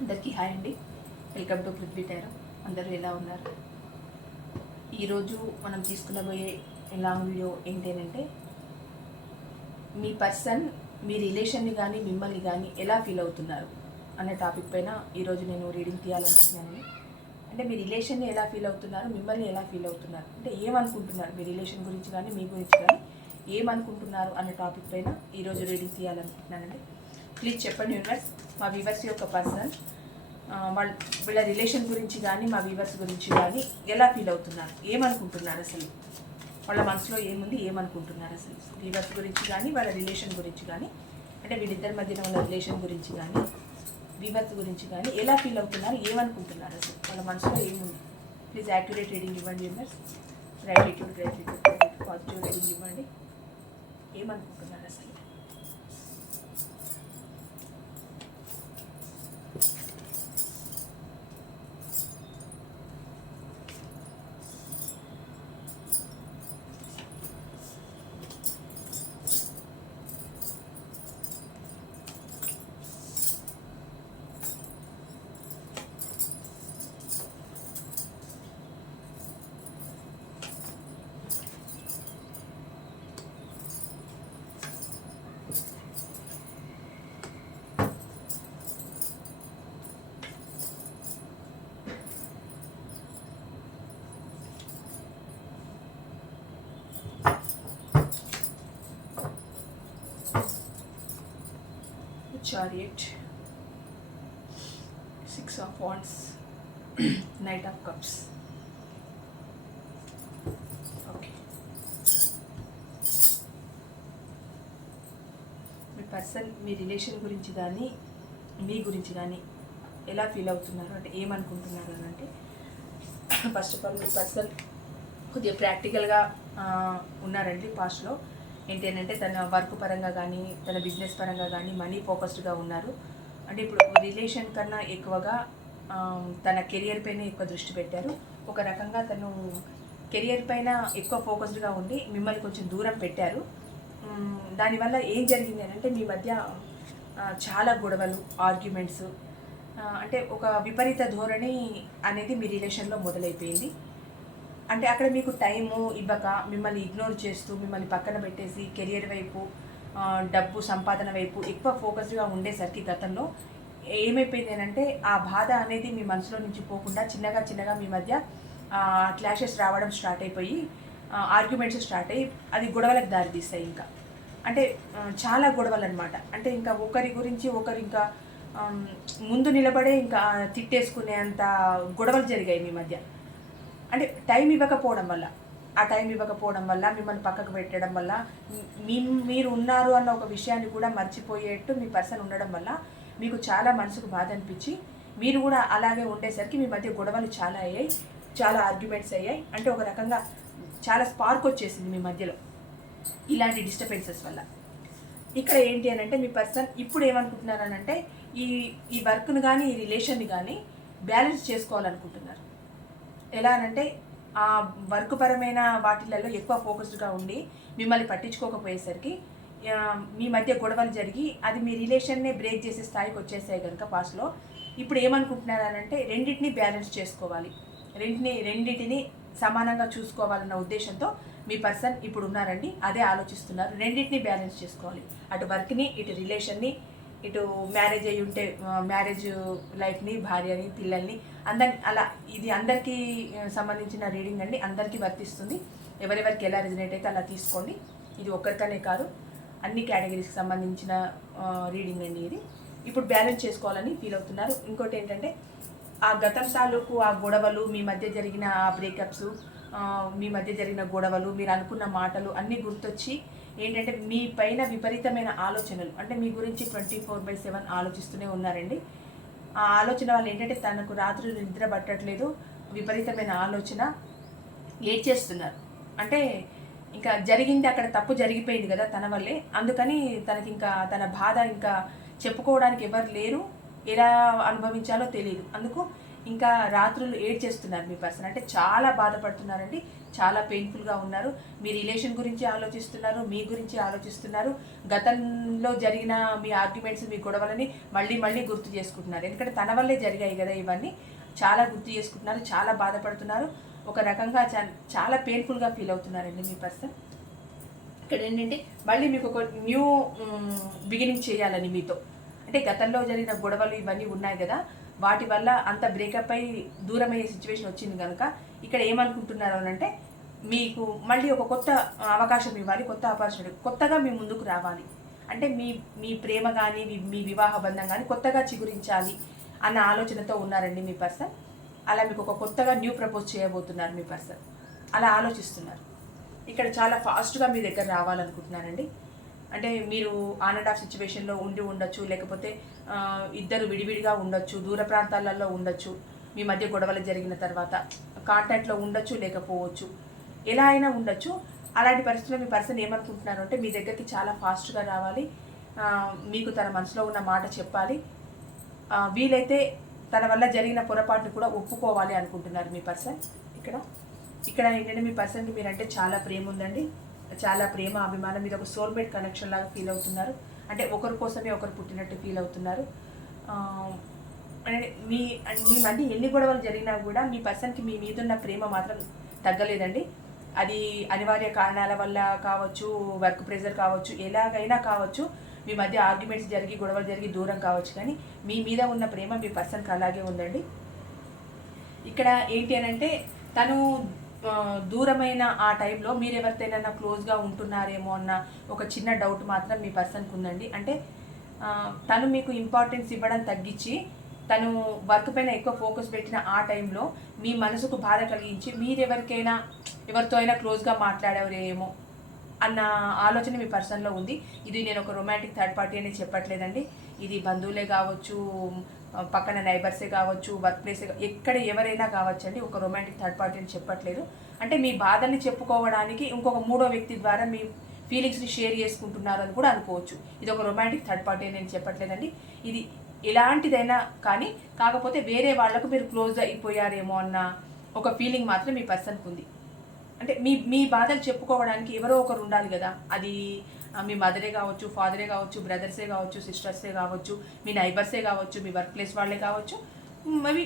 అందరికీ హాయ్ అండి. Welcome to Prithvi టైరా. అందరూ ఎలా ఉన్నారు? ఈరోజు మనం తీసుకునబోయే లాంగ్ వీడియో ఏంటంటే, మీ పర్సన్ మీ రిలేషన్ని కానీ మిమ్మల్ని కానీ ఎలా ఫీల్ అవుతున్నారు అనే టాపిక్ పైన ఈరోజు నేను రీడింగ్ తీయాలనుకుంటున్నాను. అంటే మీ రిలేషన్ని ఎలా ఫీల్ అవుతున్నారు, మిమ్మల్ని ఎలా ఫీల్ అవుతున్నారు, అంటే ఏమనుకుంటున్నారు మీ రిలేషన్ గురించి కానీ మీ గురించి కానీ ఏమనుకుంటున్నారు అనే టాపిక్ పైన ఈరోజు రీడింగ్ తీయాలనుకుంటున్నానండి. ప్లీజ్ చెప్పండి యూనివర్స్, మా వ్యూవర్స్ యొక్క పర్సన్ వీళ్ళ రిలేషన్ గురించి కానీ మా వ్యూవర్స్ గురించి కానీ ఎలా ఫీల్ అవుతున్నారు, ఏమనుకుంటున్నారు, అసలు వాళ్ళ మనసులో ఏముంది, ఏమనుకుంటున్నారు, అసలు వ్యూవర్స్ గురించి కానీ వాళ్ళ రిలేషన్ గురించి కానీ, అంటే వీళ్ళిద్దరి మధ్యన ఉన్న రిలేషన్ గురించి కానీ వ్యూవర్స్ గురించి కానీ ఎలా ఫీల్ అవుతున్నారు, ఏమనుకుంటున్నారు, అసలు వాళ్ళ మనసులో ఏముంది. ప్లీజ్ యాక్యురేట్ రీడింగ్ ఇవ్వండి యూనివర్స్. గ్రాటిట్యూడ్ పాజిటివ్ రీడింగ్ ఇవ్వండి. ఏమనుకుంటున్నారు అసలు. Chariot, Six of Wands, Knight of Cups. Okay. Me person me relation గురించి కానీ మీ గురించి కానీ ఎలా ఫీల్ అవుతున్నారు, అంటే ఏమనుకుంటున్నారు అని అంటే, first of all me person కొద్దిగా ప్రాక్టికల్గా ఉన్నారండి. పాస్ట్లో ఏంటంటే తన వర్క్ పరంగా కానీ తన బిజినెస్ పరంగా కానీ మనీ ఫోకస్డ్గా ఉన్నారు. అంటే ఇప్పుడు రిలేషన్ కన్నా ఎక్కువగా తన కెరియర్ పైన ఎక్కువ దృష్టి పెట్టారు. ఒక రకంగా తను కెరియర్ పైన ఎక్కువ ఫోకస్డ్గా ఉండి మిమ్మల్ని కొంచెం దూరం పెట్టారు. దానివల్ల ఏం జరిగింది అని అంటే, మీ మధ్య చాలా గొడవలు, ఆర్గ్యుమెంట్స్, అంటే ఒక విపరీత ధోరణి అనేది మీ రిలేషన్లో మొదలైపోయింది. అంటే అక్కడ మీకు టైము ఇవ్వక మిమ్మల్ని ఇగ్నోర్ చేస్తూ మిమ్మల్ని పక్కన పెట్టేసి కెరియర్ వైపు, డబ్బు సంపాదన వైపు ఎక్కువ ఫోకస్డ్గా ఉండేసరికి గతంలో ఏమైపోయింది అని అంటే, ఆ బాధ అనేది మీ మనసులో నుంచి పోకుండా చిన్నగా చిన్నగా మీ మధ్య క్లాషెస్ రావడం స్టార్ట్ అయిపోయి, ఆర్గ్యుమెంట్స్ స్టార్ట్ అయ్యి అది గొడవలకు దారితీస్తాయి. ఇంకా అంటే చాలా గొడవలు అనమాట. అంటే ఇంకా ఒకరి గురించి ఒకరు ఇంకా ముందు నిలబడే ఇంకా తిట్టేసుకునే అంత గొడవలు జరిగాయి మీ మధ్య. అంటే టైం ఇవ్వకపోవడం వల్ల, ఆ టైం ఇవ్వకపోవడం వల్ల మిమ్మల్ని పక్కకు పెట్టడం వల్ల, మీరు ఉన్నారు అన్న ఒక విషయాన్ని కూడా మర్చిపోయేట్టు మీ పర్సన్ ఉండడం వల్ల మీకు చాలా మనసుకు బాధ అనిపించి, మీరు కూడా అలాగే ఉండేసరికి మీ మధ్య గొడవలు చాలా అయ్యాయి, చాలా ఆర్గ్యుమెంట్స్ అయ్యాయి. అంటే ఒక రకంగా చాలా స్పార్క్ వచ్చేసింది మీ మధ్యలో ఇలాంటి డిస్టర్బెన్సెస్ వల్ల. ఇక్కడ ఏంటి అని అంటే, మీ పర్సన్ ఇప్పుడు ఏమనుకుంటున్నారు అని అంటే, ఈ వర్క్ను కానీ ఈ రిలేషన్ని కానీ బ్యాలెన్స్ చేసుకోవాలనుకుంటున్నారు. ఎలా అనంటే, ఆ వర్క్ పరమైన వాటిలలో ఎక్కువ ఫోకస్డ్గా ఉండి మిమ్మల్ని పట్టించుకోకపోయేసరికి మీ మధ్య గొడవలు జరిగి అది మీ రిలేషన్నే బ్రేక్ చేసే స్థాయికి వచ్చేసాయి కనుక పాస్ట్లో ఇప్పుడు ఏమనుకుంటున్నారు అని అంటే, రెండింటిని బ్యాలెన్స్ చేసుకోవాలి, రెండింటిని సమానంగా చూసుకోవాలన్న ఉద్దేశంతో మీ పర్సన్ ఇప్పుడు ఉన్నారండి. అదే ఆలోచిస్తున్నారు. రెండింటిని బ్యాలెన్స్ చేసుకోవాలి, అటు వర్క్ని, ఇటు రిలేషన్ని, ఇటు మ్యారేజ్ అయ్యి ఉంటే మ్యారేజ్ లైఫ్ని, భార్యని, పిల్లల్ని, అలా ఇది అందరికీ సంబంధించిన రీడింగ్ అండి. అందరికీ వర్తిస్తుంది. ఎవరెవరికి ఎలా రిజనేట్ అయితే అలా తీసుకోండి. ఇది ఒక్కరికనే కాదు, అన్ని కేటగిరీస్కి సంబంధించిన రీడింగ్ అండి ఇది. ఇప్పుడు బ్యాలెన్స్ చేసుకోవాలని ఫీల్ అవుతున్నారు. ఇంకోటి ఏంటంటే, ఆ గతం తాలూకు ఆ గొడవలు, మీ మధ్య జరిగిన ఆ బ్రేకప్స్, మీ మధ్య జరిగిన గొడవలు, మీరు అనుకున్న మాటలు అన్నీ గుర్తొచ్చి ఏంటంటే మీ పైన విపరీతమైన ఆలోచనలు, అంటే మీ గురించి 24/7 ఆలోచిస్తూనే ఉన్నారండి. ఆ ఆలోచన వల్ల ఏంటంటే తనకు రాత్రి నిద్ర పట్టట్లేదు, విపరీతమైన ఆలోచన, ఏడ్చేస్తున్నారు. అంటే ఇంకా జరిగింది, అక్కడ తప్పు జరిగిపోయింది కదా తన వల్లే, అందుకని తనకి ఇంకా తన బాధ ఇంకా చెప్పుకోవడానికి ఎవరు లేరు, ఎలా అనుభవించాలో తెలియదు. అందుకు ఇంకా రాత్రులు ఏడ్చేస్తున్నారు మీ పర్సన్. అంటే చాలా బాధపడుతున్నారండి, చాలా పెయిన్ఫుల్గా ఉన్నారు. మీ రిలేషన్ గురించి ఆలోచిస్తున్నారు, మీ గురించి ఆలోచిస్తున్నారు. గతంలో జరిగిన మీ ఆర్గ్యుమెంట్స్, మీ గొడవలని మళ్ళీ మళ్ళీ గుర్తు చేసుకుంటున్నారు. ఎందుకంటే తన వల్లే జరిగాయి కదా ఇవన్నీ. చాలా గుర్తు చేసుకుంటున్నారు, చాలా బాధపడుతున్నారు. ఒక రకంగా చాలా పెయిన్ఫుల్గా ఫీల్ అవుతున్నారండి మీ పర్సన్. ఇక్కడ ఏంటంటే మళ్ళీ మీకు ఒక న్యూ బిగినింగ్ చేయాలని మీతో. అంటే గతంలో జరిగిన గొడవలు ఇవన్నీ ఉన్నాయి కదా, వాటి వల్ల అంత బ్రేకప్ అయి దూరం అయ్యే సిచ్యువేషన్ వచ్చింది కనుక ఇక్కడ ఏమనుకుంటున్నారు అని అంటే మీకు మళ్ళీ ఒక కొత్త అవకాశం ఇవ్వాలి, కొత్త ఆపర్చునిటీ, కొత్తగా మీ ముందుకు రావాలి. అంటే మీ ప్రేమ కానీ మీ వివాహ బంధం కానీ కొత్తగా చిగురించాలి అన్న ఆలోచనతో ఉన్నారండి మీ పర్సన్. అలా మీకు ఒక కొత్తగా న్యూ ప్రపోజ్ చేయబోతున్నారు మీ పర్సన్. అలా ఆలోచిస్తున్నారు. ఇక్కడ చాలా ఫాస్ట్గా మీ దగ్గర రావాలనుకుంటున్నారండి. అంటే మీరు ఆన్ అండ్ ఆఫ్ సిచ్యువేషన్లో ఉండి ఉండొచ్చు, లేకపోతే ఇద్దరు విడివిడిగా ఉండొచ్చు, దూర ప్రాంతాలలో ఉండొచ్చు, మీ మధ్య గొడవలు జరిగిన తర్వాత కాంటాక్ట్లో ఉండొచ్చు, లేకపోవచ్చు, ఎలా అయినా ఉండొచ్చు. అలాంటి పరిస్థితుల్లో మీ పర్సన్ ఏమనుకుంటున్నారు అంటే మీ దగ్గరికి చాలా ఫాస్ట్గా రావాలి, మీకు తన మనసులో ఉన్న మాట చెప్పాలి, వీలైతే తన వల్ల జరిగిన పొరపాటును కూడా ఒప్పుకోవాలి అనుకుంటున్నారు మీ పర్సన్. ఇక్కడ ఏంటంటే మీ పర్సన్కి మీరంటే చాలా ప్రేమ ఉందండి, చాలా ప్రేమ అభిమానం. మీరు ఒక సోల్మేట్ కనెక్షన్ లాగా ఫీల్ అవుతున్నారు. అంటే ఒకరి కోసమే ఒకరు పుట్టినట్టు ఫీల్ అవుతున్నారు. అంటే మీ మధ్య ఎన్ని గొడవలు జరిగినా కూడా మీ పర్సన్కి మీ మీదున్న ప్రేమ మాత్రం తగ్గలేదండి. అది అనివార్య కారణాల వల్ల కావచ్చు, వర్క్ ప్రెషర్ కావచ్చు, ఎలాగైనా కావచ్చు, మీ మధ్య ఆర్గ్యుమెంట్స్ జరిగి గొడవలు జరిగి దూరం కావచ్చు, కానీ మీ మీద ఉన్న ప్రేమ మీ పర్సన్కి అలాగే ఉందండి. ఇక్కడ ఏంటి అని అంటే తను దూరమైన ఆ టైంలో మీరు ఎవరితోనైనా క్లోజ్గా ఉంటున్నారేమో అన్న ఒక చిన్న డౌట్ మాత్రం మీ పర్సన్కి ఉందండి. అంటే తను మీకు ఇంపార్టెన్స్ ఇవ్వడం తగ్గించి తను వర్క్ పైన ఎక్కువ ఫోకస్ పెట్టిన ఆ టైంలో మీ మనసుకు బాధ కలిగించి ఎవరితో అయినా క్లోజ్గా మాట్లాడేవారేమో అన్న ఆలోచన మీ పర్సన్లో ఉంది. ఇది నేను ఒక రొమాంటిక్ థర్డ్ పార్టీ అనేది చెప్పట్లేదండి. ఇది బంధువులే కావచ్చు, పక్కన నైబర్సే కావచ్చు, వర్క్ ప్లేసే, ఎక్కడ ఎవరైనా కావచ్చండి. ఒక రొమాంటిక్ థర్డ్ పార్టీ అని చెప్పట్లేదు. అంటే మీ బాధల్ని చెప్పుకోవడానికి ఇంకొక మూడో వ్యక్తి ద్వారా మీ ఫీలింగ్స్ని షేర్ చేసుకుంటున్నారని కూడా అనుకోవచ్చు. ఇది ఒక రొమాంటిక్ థర్డ్ పార్టీ అని నేను చెప్పట్లేదండి. ఇది ఎలాంటిదైనా కానీ, కాకపోతే వేరే వాళ్లకు మీరు క్లోజ్ అయిపోయారేమో అన్న ఒక ఫీలింగ్ మాత్రం మీ పర్సన్కి ఉంది. అంటే మీ బాధలు చెప్పుకోవడానికి ఎవరో ఒకరు ఉండాలి కదా. అది మీ మదరే కావచ్చు, ఫాదరే కావచ్చు, బ్రదర్సే కావచ్చు, సిస్టర్సే కావచ్చు, మీ నైబర్సే కావచ్చు, మీ వర్క్ ప్లేస్ వాళ్ళే కావచ్చు, అవి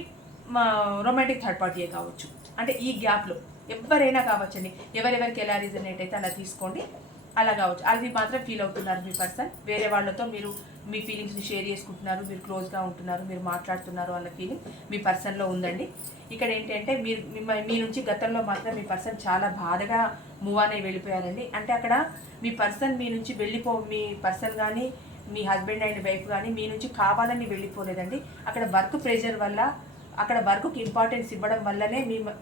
మా రొమాంటిక్ థర్డ్ పార్టీయే కావచ్చు. అంటే ఈ గ్యాప్లో ఎవరైనా కావచ్చండి. ఎవరెవరికి ఎలా రీజనేట్ అయితే అలా తీసుకోండి. అలా కావచ్చు. అది మాత్రం ఫీల్ అవుతున్నారు మీ పర్సన్. వేరే వాళ్ళతో మీరు మీ ఫీలింగ్స్ని షేర్ చేసుకుంటున్నారు, మీరు క్లోజ్గా ఉంటున్నారు, మీరు మాట్లాడుతున్నారు అన్న ఫీలింగ్ మీ పర్సన్లో ఉందండి. ఇక్కడ ఏంటంటే మీ నుంచి గతంలో మాత్రం మీ పర్సన్ చాలా బాధగా మూవ్ అని వెళ్ళిపోయారండి. అంటే అక్కడ మీ పర్సన్ మీ నుంచి మీ పర్సన్ కానీ మీ హస్బెండ్ అండ్ వైఫ్ కానీ మీ నుంచి కావాలని వెళ్ళిపోలేదండి. అక్కడ వర్క్ ప్రెషర్ వల్ల, అక్కడ వర్క్కి ఇంపార్టెన్స్ ఇవ్వడం వల్లనే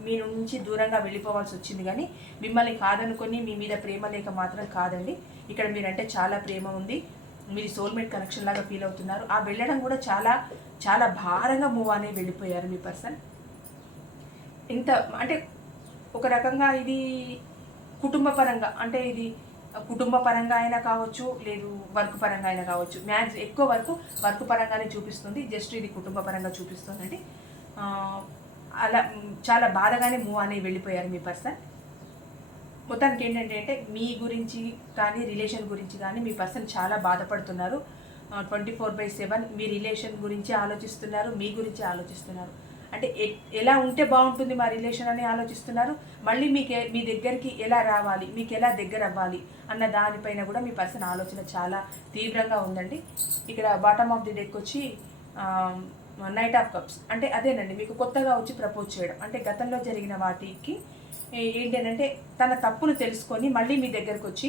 మీ నుంచి దూరంగా వెళ్ళిపోవాల్సి వచ్చింది. కానీ మిమ్మల్ని కాదనుకొని మీ మీద ప్రేమ లేక మాత్రం కాదండి. ఇక్కడ మీరంటే చాలా ప్రేమ ఉంది, మీరు సోల్మేట్ కనెక్షన్ లాగా ఫీల్ అవుతున్నారు. ఆ వెళ్ళడం కూడా చాలా చాలా భారంగా మూవ్ అనే వెళ్ళిపోయారు మీ పర్సన్. ఇంత అంటే ఒక రకంగా ఇది కుటుంబ పరంగా, అంటే ఇది కుటుంబ పరంగా అయినా కావచ్చు, లేదు వర్క్ పరంగా అయినా కావచ్చు. ఎక్కువ వర్క్ పరంగానే చూపిస్తుంది, జస్ట్ ఇది కుటుంబ పరంగా చూపిస్తుందండి. అలా చాలా బాధగానే మూవ్ అనేవి వెళ్ళిపోయారు మీ పర్సన్. మొత్తానికి ఏంటంటే మీ గురించి కానీ రిలేషన్ గురించి కానీ మీ పర్సన్ చాలా బాధపడుతున్నారు. 24/7 మీ రిలేషన్ గురించి ఆలోచిస్తున్నారు, మీ గురించి ఆలోచిస్తున్నారు. అంటే ఎలా ఉంటే బాగుంటుంది మా రిలేషన్ అని ఆలోచిస్తున్నారు. మళ్ళీ మీ దగ్గరికి ఎలా రావాలి, మీకు ఎలా దగ్గర అవ్వాలి అన్న దానిపైన కూడా మీ పర్సన్ ఆలోచన చాలా తీవ్రంగా ఉందండి. ఇక్కడ బాటమ్ ఆఫ్ ది డెక్ వచ్చి నైట్ ఆఫ్ కప్స్. అంటే అదేనండి, మీకు కొత్తగా వచ్చి ప్రపోజ్ చేయడం. అంటే గతంలో జరిగిన వాటికి ఏంటంటే తన తప్పును తెలుసుకొని మళ్ళీ మీ దగ్గరకు వచ్చి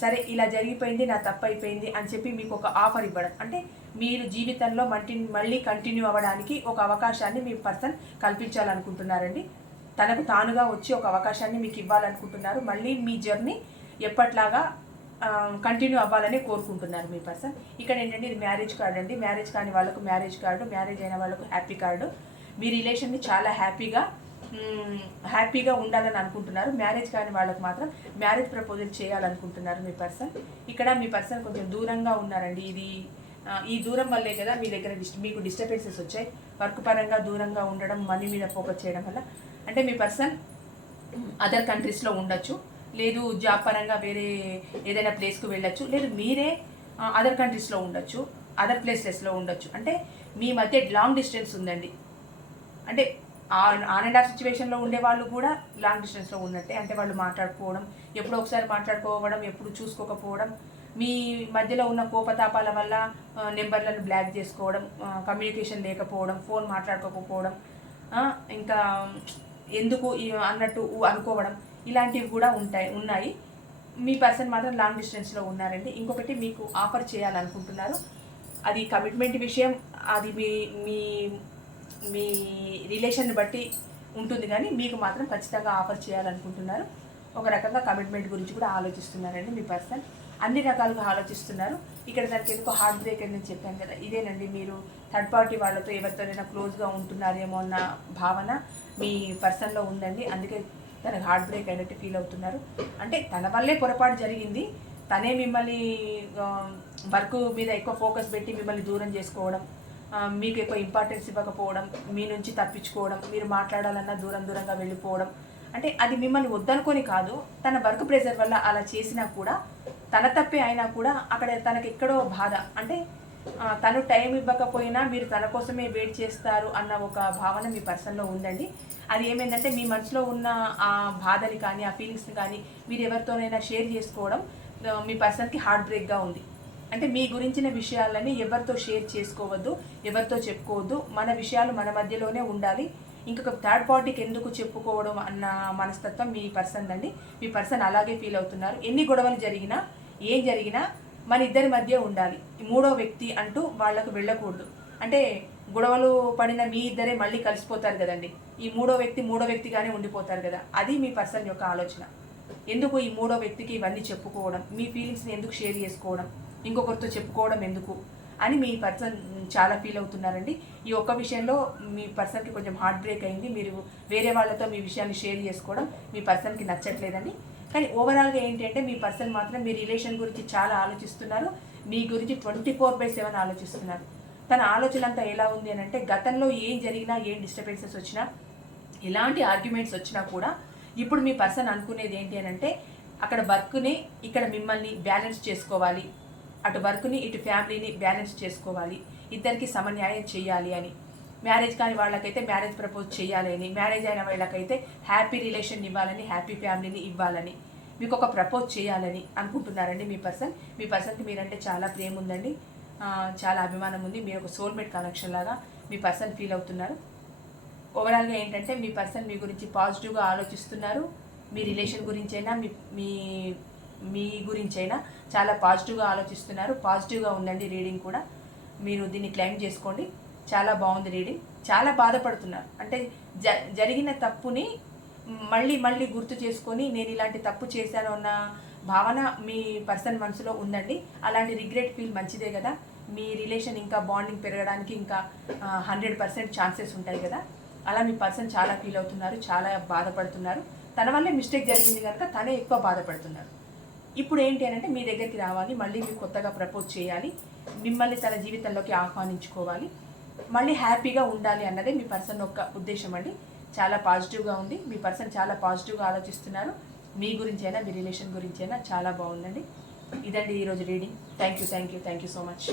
సరే ఇలా జరిగిపోయింది, నా తప్పు అయిపోయింది అని చెప్పి మీకు ఒక ఆఫర్ ఇవ్వడం. అంటే మీరు జీవితంలో మళ్ళీ కంటిన్యూ అవ్వడానికి ఒక అవకాశాన్ని మీ పర్సన్ కల్పించాలనుకుంటున్నారండి. తనకు తానుగా వచ్చి ఒక అవకాశాన్ని మీకు ఇవ్వాలనుకుంటున్నారు. మళ్ళీ మీ జర్నీ ఎప్పట్లాగా కంటిన్యూ అవ్వాలని కోరుకుంటున్నారు మీ పర్సన్. ఇక్కడ ఏంటంటే ఇది మ్యారేజ్ కార్డ్ అండి. మ్యారేజ్ కాని వాళ్ళకు మ్యారేజ్ కార్డు, మ్యారేజ్ అయిన వాళ్ళకు హ్యాపీ కార్డు. మీ రిలేషన్ని చాలా హ్యాపీగా ఉండాలని అనుకుంటున్నారు. మ్యారేజ్ కాని వాళ్ళకు మాత్రం మ్యారేజ్ ప్రపోజల్ చేయాలనుకుంటున్నారు మీ పర్సన్. ఇక్కడ మీ పర్సన్ కొంచెం దూరంగా ఉన్నారండి. ఇది ఈ దూరం వల్లే కదా మీ దగ్గర మీకు డిస్టర్బెన్సెస్ వచ్చాయి. వర్క్ పరంగా దూరంగా ఉండడం, మనీ మీద ఫోకస్ చేయడం వల్ల. అంటే మీ పర్సన్ అదర్ కంట్రీస్లో ఉండొచ్చు, లేదు జాబ్ పరంగా వేరే ఏదైనా ప్లేస్కు వెళ్ళొచ్చు, లేదు మీరే అదర్ కంట్రీస్లో ఉండొచ్చు, అదర్ ప్లేసెస్లో ఉండొచ్చు. అంటే మీ మధ్య లాంగ్ డిస్టెన్స్ ఉందండి. అంటే ఆన్ అండ్ ఆఫ్ సిచ్యువేషన్లో ఉండే వాళ్ళు కూడా లాంగ్ డిస్టెన్స్లో ఉన్నట్టే. అంటే వాళ్ళు మాట్లాడుకోవడం, ఎప్పుడో ఒకసారి మాట్లాడుకోవడం, ఎప్పుడు చూసుకోకపోవడం, మీ మధ్యలో ఉన్న కోపతాపాల వల్ల నెంబర్లను బ్లాక్ చేసుకోవడం, కమ్యూనికేషన్ లేకపోవడం, ఫోన్ మాట్లాడుకోకపోవడం, ఇంకా ఎందుకు అన్నట్టు అనుకోవడం, ఇలాంటివి కూడా ఉన్నాయి. మీ పర్సన్ మాత్రం లాంగ్ డిస్టెన్స్లో ఉన్నారండి. ఇంకొకటి మీకు ఆఫర్ చేయాలనుకుంటున్నారు. అది కమిట్మెంట్ విషయం, అది మీ మీ మీ రిలేషన్ని బట్టి ఉంటుంది, కానీ మీకు మాత్రం ఖచ్చితంగా ఆఫర్ చేయాలనుకుంటున్నారు. ఒక రకంగా కమిట్మెంట్ గురించి కూడా ఆలోచిస్తున్నారండి మీ పర్సన్. అన్ని రకాలుగా ఆలోచిస్తున్నారు. ఇక్కడ దానికి ఎందుకు హార్ట్ బ్రేక్ అని నేను చెప్పాను కదా, ఇదేనండి. మీరు థర్డ్ పార్టీ వాళ్ళతో ఎవరితోనైనా క్లోజ్గా ఉంటున్నారేమో అన్న భావన మీ పర్సన్లో ఉందండి. అందుకే తనకు హార్ట్ బ్రేక్ అయినట్టు ఫీల్ అవుతున్నారు. అంటే తన వల్లే పొరపాటు జరిగింది, తనే మిమ్మల్ని వర్క్ మీద ఎక్కువ ఫోకస్ పెట్టి మిమ్మల్ని దూరం చేసుకోవడం, మీకు ఎక్కువ ఇంపార్టెన్స్ ఇవ్వకపోవడం, మీ నుంచి తప్పించుకోవడం, మీరు మాట్లాడాలన్నా దూరంగా వెళ్ళిపోవడం. అంటే అది మిమ్మల్ని వద్దనుకొని కాదు, తన వర్క్ ప్రెషర్ వల్ల అలా చేసినా కూడా, తన తప్పే అయినా కూడా అక్కడ తనకి ఎక్కడో బాధ. అంటే తను టైం ఇవ్వకపోయినా మీరు తన కోసమే వెయిట్ చేస్తారు అన్న ఒక భావన మీ పర్సన్లో ఉందండి. అది ఏమైందంటే మీ మనసులో ఉన్న ఆ బాధని కానీ, ఆ ఫీలింగ్స్ని కానీ మీరు ఎవరితోనైనా షేర్ చేసుకోవడం మీ పర్సన్కి హార్ట్ బ్రేక్గా ఉంది. అంటే మీ గురించిన విషయాలని ఎవరితో షేర్ చేసుకోవద్దు, ఎవరితో చెప్పుకోవద్దు, మన విషయాలు మన మధ్యలోనే ఉండాలి, ఇంకొక థర్డ్ పార్టీకి ఎందుకు చెప్పుకోవడం అన్న మనస్తత్వం మీ పర్సన్ అండి. మీ పర్సన్ అలాగే ఫీల్ అవుతున్నారు. ఎన్ని గొడవలు జరిగినా, ఏం జరిగినా మన ఇద్దరి మధ్య ఉండాలి. మూడో వ్యక్తి అంటూ వాళ్లకు వెళ్ళకూడదు. అంటే గొడవలు పడిన మీ ఇద్దరే మళ్ళీ కలిసిపోతారు కదండి, ఈ మూడో వ్యక్తిగానే ఉండిపోతారు కదా. అది మీ పర్సన్ యొక్క ఆలోచన. ఎందుకు ఈ మూడో వ్యక్తికి ఇవన్నీ చెప్పుకోవడం, మీ ఫీలింగ్స్ని ఎందుకు షేర్ చేసుకోవడం, ఇంకొకరితో చెప్పుకోవడం ఎందుకు అని మీ పర్సన్ చాలా ఫీల్ అవుతున్నారండి. ఈ ఒక్క విషయంలో మీ పర్సన్కి కొంచెం హార్ట్ బ్రేక్ అయింది. మీరు వేరే వాళ్ళతో మీ విషయాన్ని షేర్ చేసుకోవడం మీ పర్సన్కి నచ్చట్లేదండి. కానీ ఓవరాల్గా ఏంటి అంటే మీ పర్సన్ మాత్రం మీ రిలేషన్ గురించి చాలా ఆలోచిస్తున్నారు, మీ గురించి 24/7 ఆలోచిస్తున్నారు. తన ఆలోచన అంతా ఎలా ఉంది అని అంటే, గతంలో ఏం జరిగినా, ఏం డిస్టర్బెన్సెస్ వచ్చినా, ఎలాంటి ఆర్గ్యుమెంట్స్ వచ్చినా కూడా ఇప్పుడు మీ పర్సన్ అనుకునేది ఏంటి అని అంటే, అక్కడ వర్క్ని ఇక్కడ మిమ్మల్ని బ్యాలెన్స్ చేసుకోవాలి, అటు వర్క్ని ఇటు ఫ్యామిలీని బ్యాలెన్స్ చేసుకోవాలి, ఇద్దరికి సమన్యాయం చేయాలి అని. మ్యారేజ్ కాని వాళ్ళకైతే మ్యారేజ్ ప్రపోజ్ చేయాలి అని, మ్యారేజ్ అయిన వాళ్ళకైతే హ్యాపీ రిలేషన్ ఇవ్వాలని, హ్యాపీ ఫ్యామిలీని ఇవ్వాలని, మీకు ఒక ప్రపోజ్ చేయాలని అనుకుంటున్నారండి మీ పర్సన్. మీ పర్సన్కి మీరంటే చాలా ప్రేమ ఉందండి, చాలా అభిమానం ఉంది. మీరు ఒక సోల్మేట్ కనెక్షన్ లాగా మీ పర్సన్ ఫీల్ అవుతున్నారు. ఓవరాల్గా ఏంటంటే మీ పర్సన్ మీ గురించి పాజిటివ్గా ఆలోచిస్తున్నారు. మీ రిలేషన్ గురించైనా మీ గురించైనా చాలా పాజిటివ్గా ఆలోచిస్తున్నారు. పాజిటివ్గా ఉందండి రీడింగ్ కూడా. మీరు దీన్ని క్లెయిమ్ చేసుకోండి. చాలా బాగుంది రీడింగ్. చాలా బాధపడుతున్నారు. అంటే జరిగిన తప్పుని మళ్ళీ గుర్తు చేసుకొని నేను ఇలాంటి తప్పు చేశాను అన్న భావన మీ పర్సన్ మనసులో ఉందండి. అలాంటి రిగ్రెట్ ఫీల్ మంచిదే కదా. మీ రిలేషన్ ఇంకా బాండింగ్ పెరగడానికి ఇంకా 100% ఛాన్సెస్ ఉంటాయి కదా. అలా మీ పర్సన్ చాలా ఫీల్ అవుతున్నారు, చాలా బాధపడుతున్నారు. తన వల్లే మిస్టేక్ జరిగింది కనుక తనే ఎక్కువ బాధపడుతున్నారు. ఇప్పుడు ఏంటి అని అంటే మీ దగ్గరికి రావాలి, మళ్ళీ మీరు కొత్తగా ప్రపోజ్ చేయాలి, మిమ్మల్ని తన జీవితంలోకి ఆహ్వానించుకోవాలి, మళ్ళీ హ్యాపీగా ఉండాలి అన్నదే మీ పర్సన్ యొక్క ఉద్దేశం అండి. చాలా పాజిటివ్గా ఉంది. మీ పర్సన్ చాలా పాజిటివ్గా ఆలోచిస్తున్నారు. మీ గురించైనా మీ రిలేషన్ గురించైనా చాలా బాగుందండి. ఇదండి ఈరోజు reading. Thank you so much.